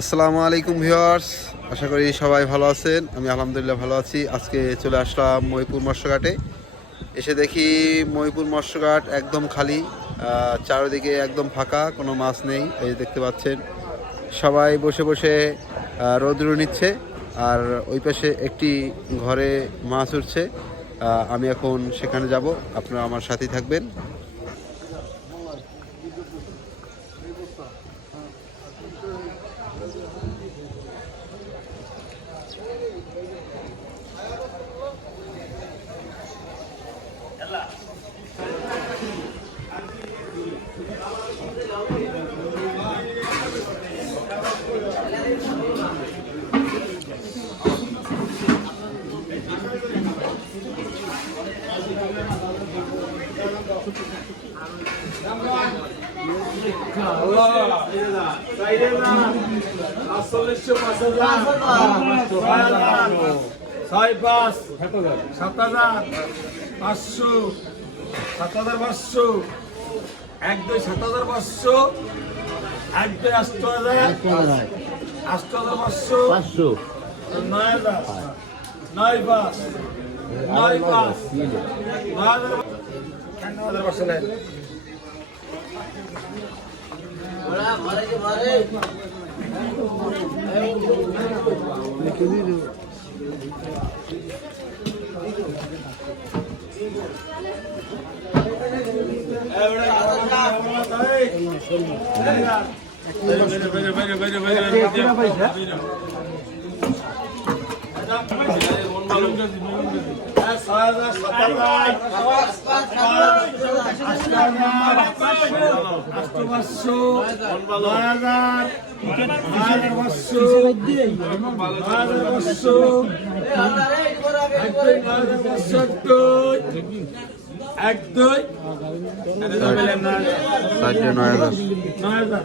আসসালামু আলাইকুম ভিউয়ার্স, আশা করি সবাই ভালো আছেন। আমি আলহামদুলিল্লাহ ভালো আছি। আজকে চলে আসলাম মহিপুর মৎস্যঘাটে। এসে দেখি মহিপুর মৎস্যঘাট একদম খালি চারিদিকে একদম ফাঁকা, কোনো মাছ নেই, এই যে দেখতে পাচ্ছেন। সবাই বসে বসে রৌদ্র নিচ্ছে, আর ওই পাশে একটি ঘরে মাছ উঠছে। আমি এখন সেখানে যাব, আপনারা আমার সাথেই থাকবেন। ছয় পাঁচ সাত হাজার পাঁচশো সাত হাজার পাঁচশো এক দুই সাত হাজার পাঁচশো এক দুই আষ্ট হাজার আষ্ট হাজার পাঁচশো পাঁচশো নয় হাজার নয় পাঁচ নয় পাঁচ নয় হাজার হাজার পাঁচশো নেন এক দুই নয় হাজার। নয় হাজার।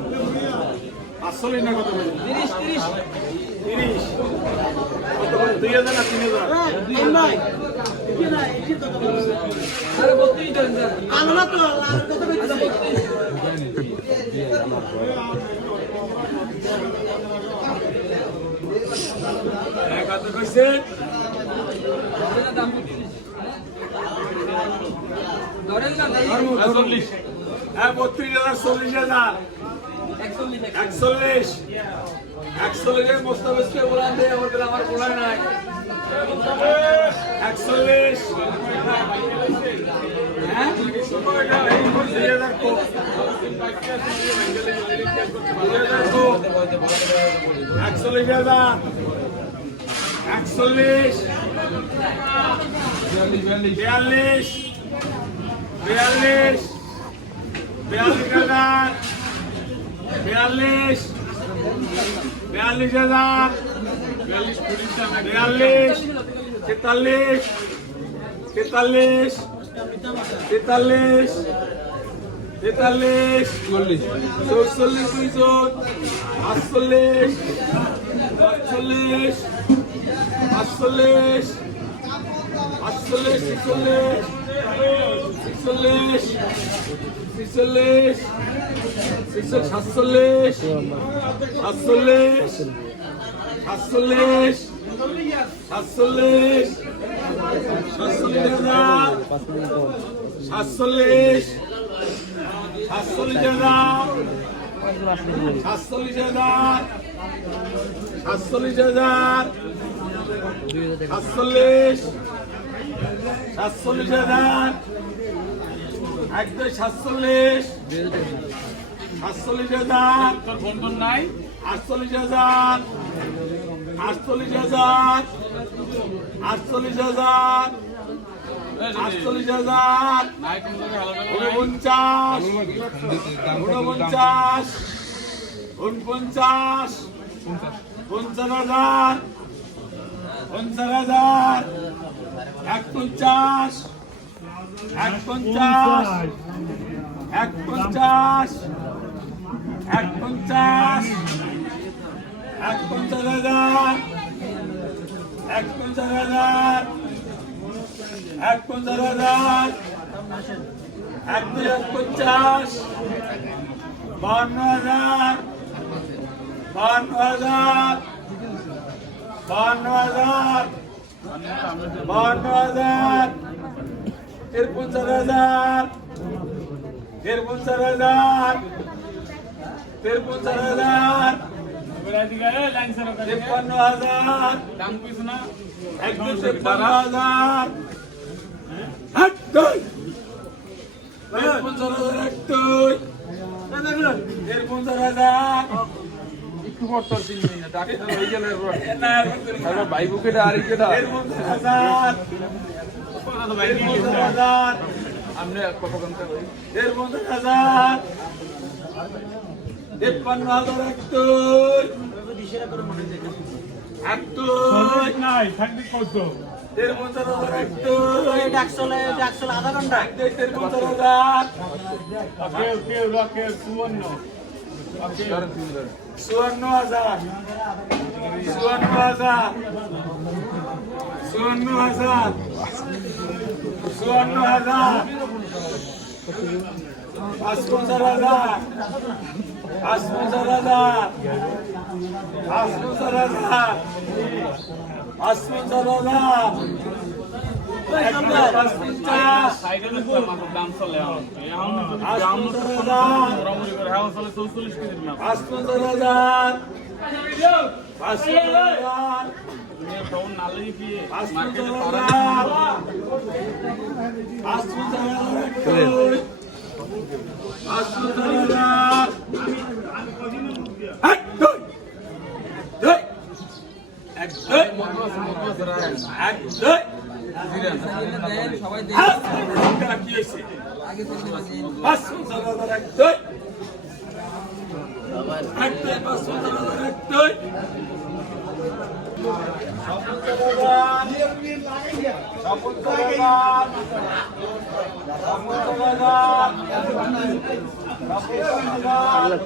আসলে না কত তিরিশ তিরিশ। তিরিশ। কত বলে দুই হাজার না তিন হাজার? এক কত কইছে। চল্লিশ হ্যাঁ বত্রিশ হাজার চল্লিশ হাজার। একচল্লিশ। একচল্লিশের মোস্তাফিজকে বলান দিয়ে আমাদের আমার বলায় নাই। একচল্লিশ। হ্যাঁ? একচল্লিশ হাজার। একচল্লিশ। বিয়াল্লিশ। বিয়াল্লিশ। বিয়াল্লিশ হাজার। বিয়াল্লিশ। বিয়াল্লিশ হাজার। বিয়াল্লিশ। তেতাল্লিশ তেতাল্লিশ তেতাল্লিশ তেতাল্লিশ চৌচল্লিশ দুইজন আটচল্লিশ আটচল্লিশ আটচল্লিশ আটচল্লিশ ছিচল্লিশ ছিচল্লিশ ছিচল্লিশ সাতচল্লিশ সাতচল্লিশ সাতচল্লিশ সাতচল্লিশ সাতচল্লিশ হাজার সাতচল্লিশ সাতচল্লিশ হাজার সাতচল্লিশ হাজার সাতচল্লিশ হাজার সাতচল্লিশ সাতচল্লিশ হাজার। এক দুই সাতচল্লিশ। সাতচল্লিশ হাজার। নাই আটচল্লিশ হাজার। আটচল্লিশ হাজার। আটচল্লিশ হাজার। আটচল্লিশ হাজার। উনপঞ্চাশ। উনপঞ্চাশ। উনপঞ্চাশ। পঞ্চাশ হাজার। পঞ্চাশ হাজার। এক পঞ্চাশ এক পঞ্চাশ এক পঞ্চাশ এক পঞ্চাশ এক পঞ্চাশ হাজার এক পঞ্চাশ হাজার এক পঞ্চাশ হাজার এক এক পঞ্চাশ বান্ন হাজার বান্ন হাজার বান্ন হাজার বান্ন হাজার এর পঞ্চাশ হাজার এর পঞ্চাশ হাজার এর পঞ্চাশ হাজার তেপ্পান্ন হাজার একদম তেপ্পান্ন হাজার এর পঞ্চাশ হাজার এর পঞ্চাশ হাজার ভাই বুকে আরি কেটা এর পঞ্চাশ হাজার এর পঞ্চাশ আপনি কত ঘণ্টা করি এর পঞ্চাশ হাজার তেপ্পান্ন হাজার এক দুই নাই থাকবি কত এর পঞ্চাশ হাজার এক ডাকসলে ডাকসলে আধা ঘণ্টা এক পঞ্চাশ হাজার কেউ কেউ সুবর্ণ চুয়ান্ন হাজার চুয়ান্ন হাজার চুয়ান্ন হাজার চুয়ান্ন হাজার পাঁচপঞ্চাশ হাজার পাঁচপঞ্চাশ হাজার পাঁচপঞ্চাশ হাজার পাঁচপঞ্চাশ হাজার একদম এক দুই এক দুই দুই এক দুই এক দুই হাত কি হয়েছে পাঁচপঞ্চাশ হাজার এক দুই এক দুই পাঁচপঞ্চাশ হাজার এক দুই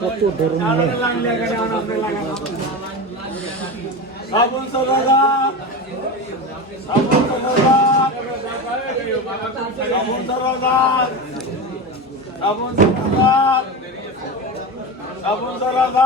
কত ধরনের সাবন সদাদা সাবন সদাদা